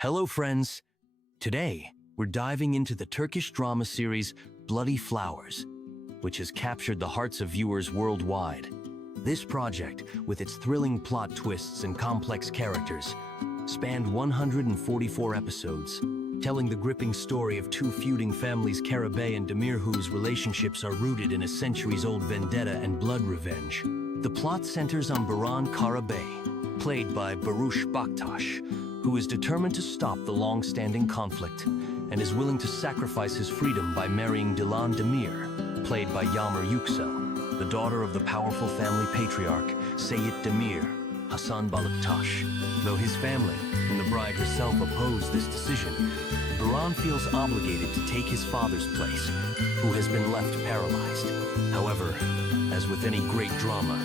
Hello friends! Today, we're diving into the Turkish drama series Bloody Flowers, which has captured the hearts of viewers worldwide. This project, with its thrilling plot twists and complex characters, spanned 144 episodes, telling the gripping story of two feuding families, Karabey and Demir, whose relationships are rooted in a centuries-old vendetta and blood revenge. The plot centers on Baran Karabey, played by Barıs Baktas, who is determined to stop the long-standing conflict and is willing to sacrifice his freedom by marrying Dilan Demir, played by Yagmur Yuksel, the daughter of the powerful family patriarch Seyit Demir, Hasan Baktas. Though his family and the bride herself oppose this decision, Baran feels obligated to take his father's place, who has been left paralyzed. However, as with any great drama,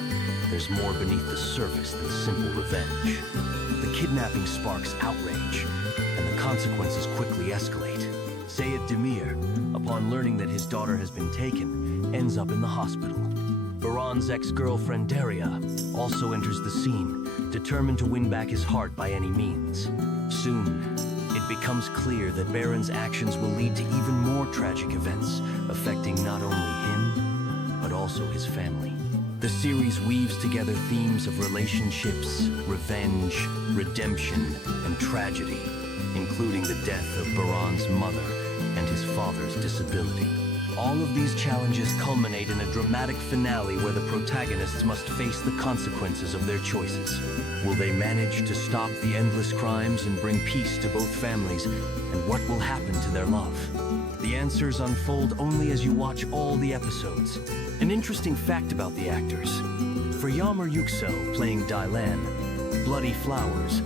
there's more beneath the surface than simple revenge. The kidnapping sparks outrage, and the consequences quickly escalate. Seyit Demir, upon learning that his daughter has been taken, ends up in the hospital. Baran's ex-girlfriend Daria also enters the scene, determined to win back his heart by any means. Soon, it becomes clear that Baran's actions will lead to even more tragic events, affecting not only him, but also his family. The series weaves together themes of relationships, revenge, redemption, and tragedy, including the death of Baran's mother and his father's disability. All of these challenges culminate in a dramatic finale where the protagonists must face the consequences of their choices. Will they manage to stop the endless crimes and bring peace to both families? And what will happen to their love? The answers unfold only as you watch all the episodes. An interesting fact about the actors: for Yagmur Yuksel playing Dilan, Bloody Flowers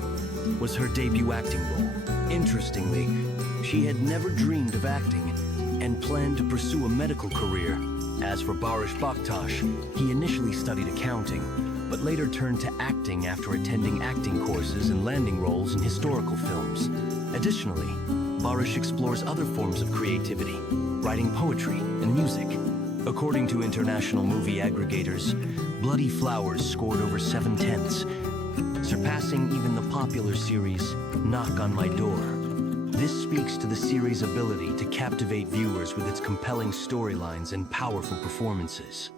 was her debut acting role. Interestingly, she had never dreamed of acting and planned to pursue a medical career. As for Barıs Baktas, he initially studied accounting, but later turned to acting after attending acting courses and landing roles in historical films. Additionally, Barıs explores other forms of creativity, writing poetry and music. According to international movie aggregators, Bloody Flowers scored over 7/10, surpassing even the popular series Knock on My Door. This speaks to the series' ability to captivate viewers with its compelling storylines and powerful performances.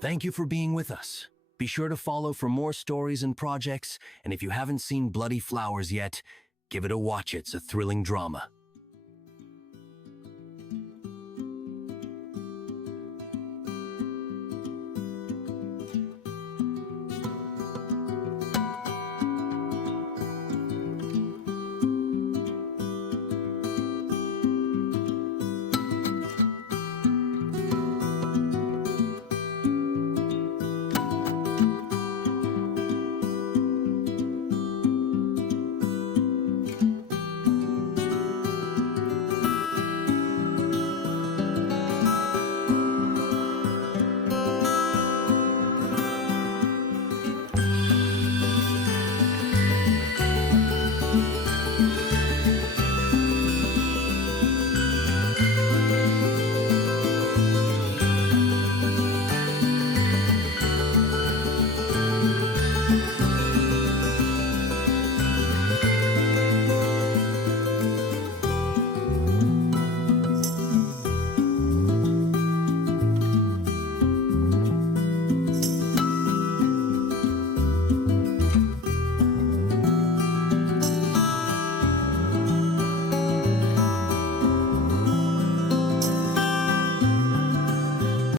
Thank you for being with us. Be sure to follow for more stories and projects, and if you haven't seen Bloody Flowers yet, give it a watch. It's a thrilling drama.